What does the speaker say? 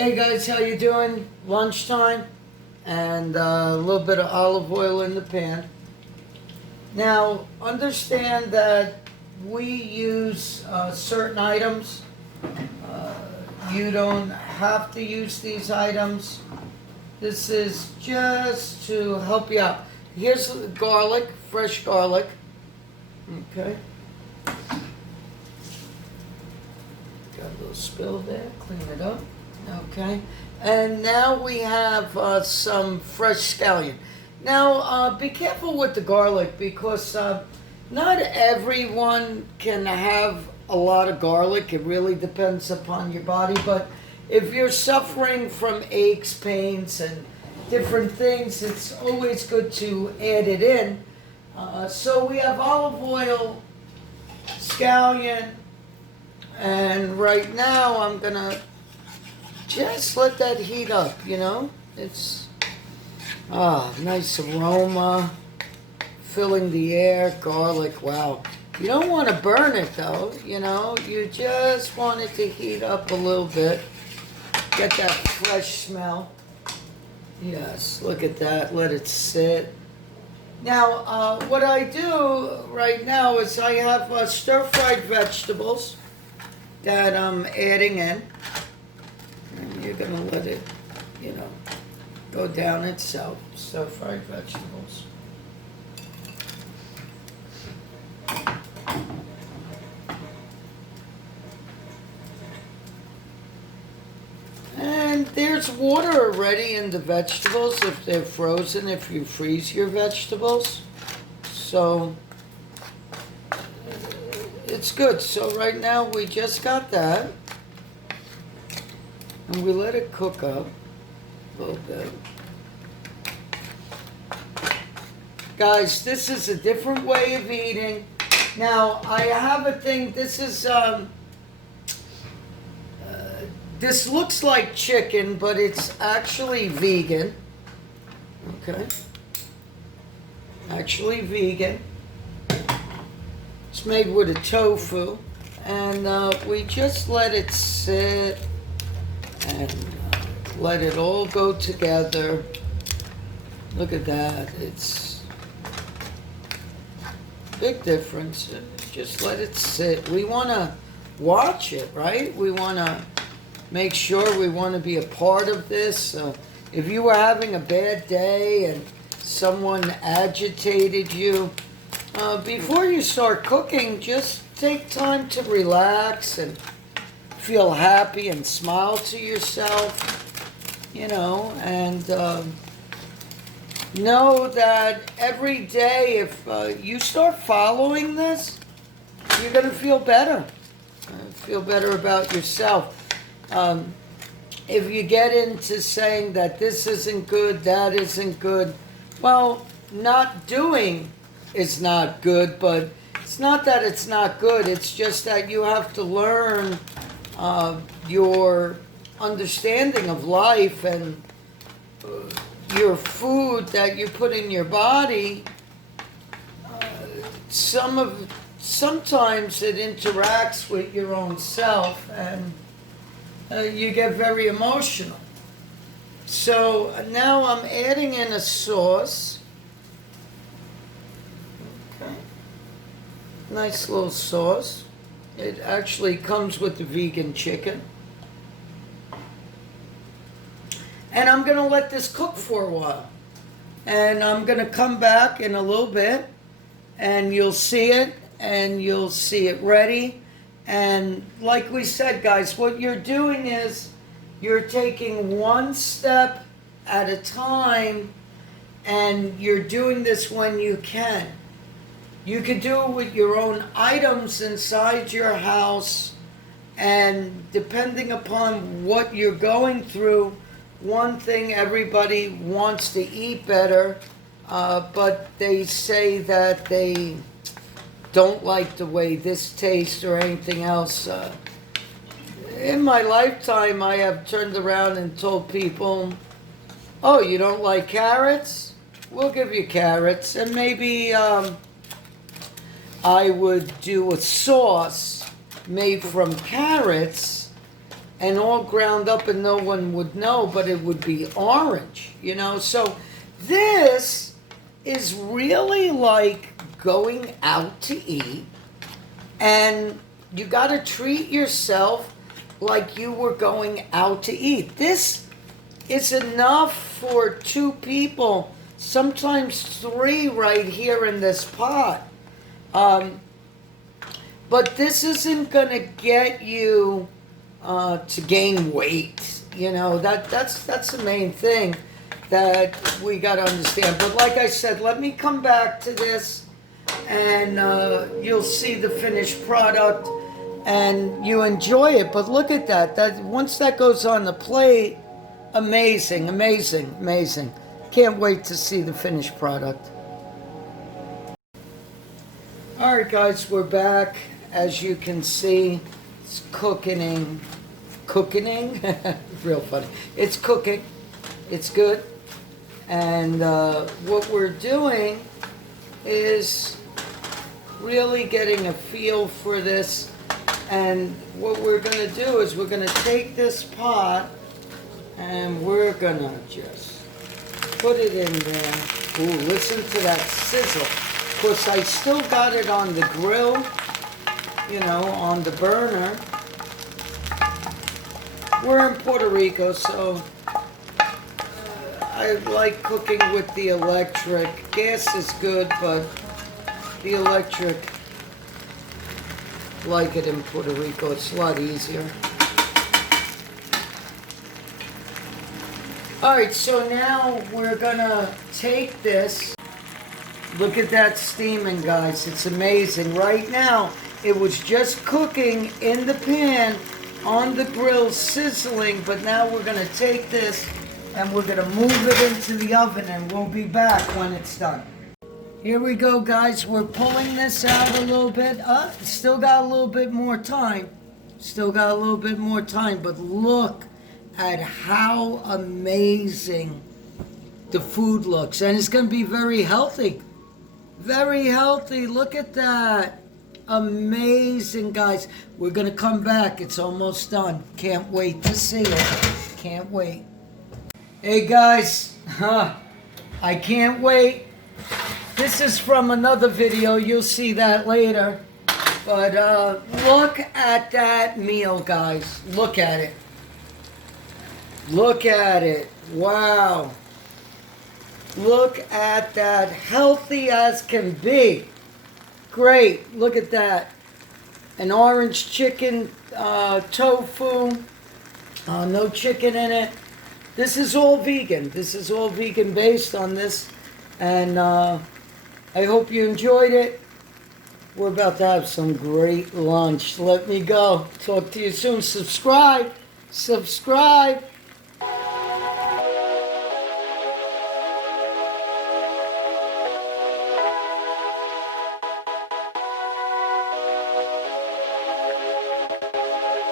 Hey guys, how you doing? Lunchtime, and a little bit of olive oil in the pan. Now, understand that we use certain items. Uh, you don't have to use these items. This is just to help you out. Here's garlic, fresh garlic. Okay. Got a little spill there, clean it up. Okay, and now we have some fresh scallion. Now, be careful with the garlic because not everyone can have a lot of garlic. It really depends upon your body. But if you're suffering from aches, pains, and different things, it's always good to add it in. So we have olive oil, scallion, and right now I'm gonna just let that heat up, you know? It's nice aroma, filling the air, garlic, wow. You don't want to burn it though, you know? You just want it to heat up a little bit. Get that fresh smell. Yes, look at that, let it sit. Now, what I do right now is I have stir-fried vegetables that I'm adding in. And you're going to let it, you know, go down itself. Stir-fried vegetables. And there's water already in the vegetables if they're frozen, if you freeze your vegetables. So, it's good. So right now we just got that. And we let it cook up a little bit. Guys, this is a different way of eating. Now, I have a thing, this is, this looks like chicken, but it's actually vegan. Okay. Actually vegan. It's made with a tofu. And we just let it sit and let it all go together. Look at that. It's big difference. Just let it sit. We want to watch it, right? We want to make sure we want to be a part of this. If you were having a bad day and someone agitated you, before you start cooking, just take time to relax and feel happy and smile to yourself, you know, and know that every day if you start following this, you're going to feel better. Feel better about yourself. If you get into saying that this isn't good, that isn't good, well, not doing is not good, but it's not that it's not good, it's just that you have to learn your understanding of life and your food that you put in your body. Sometimes it interacts with your own self and you get very emotional. So now I'm adding in a sauce. Okay. Nice little sauce. It actually comes with the vegan chicken. And I'm going to let this cook for a while. And I'm going to come back in a little bit and you'll see it and you'll see it ready. And like we said, guys, what you're doing is you're taking one step at a time and you're doing this when you can. You can do it with your own items inside your house, and depending upon what you're going through, one thing everybody wants to eat better, but they say that they don't like the way this tastes or anything else. In my lifetime, I have turned around and told people, oh, you don't like carrots? We'll give you carrots. And maybe I would do a sauce made from carrots and all ground up and no one would know, but it would be orange, you know? So this is really like going out to eat, and you got to treat yourself like you were going out to eat. This is enough for 2 people, sometimes 3 right here in this pot. But this isn't going to get you to gain weight. You know, that's the main thing that we got to understand. But like I said, let me come back to this, and you'll see the finished product and you enjoy it. But look at that. That once that goes on the plate, amazing, amazing, amazing. Can't wait to see the finished product. All right, guys, we're back. As you can see, it's cooking. Real funny. It's cooking. It's good. And what we're doing is really getting a feel for this. And what we're going to do is we're going to take this pot and we're going to just put it in there. Ooh, listen to that sizzle. Of course, I still got it on the grill, you know, on the burner. We're in Puerto Rico, so I like cooking with the electric. Gas is good, but the electric, like it in Puerto Rico. It's a lot easier. All right, so now we're gonna take this. Look at that steaming, guys. It's amazing. Right now, it was just cooking in the pan on the grill, sizzling, but now we're gonna take this and we're gonna move it into the oven, and we'll be back when it's done. Here we go, guys. We're pulling this out a little bit. Still got a little bit more time. But look at how amazing the food looks. And it's going to be very healthy. Very healthy. Look at that. Amazing, guys. We're going to come back. It's almost done. Can't wait to see it. Can't wait. Hey, guys. I can't wait. This is from another video. You'll see that later. But look at that meal, guys. Look at it. Look at it. Wow. Look at that. Healthy as can be. Great. Look at that. An orange chicken tofu. No chicken in it. This is all vegan. This is all vegan based on this. And I hope you enjoyed it. We're about to have some great lunch. Let me go. Talk to you soon. Subscribe.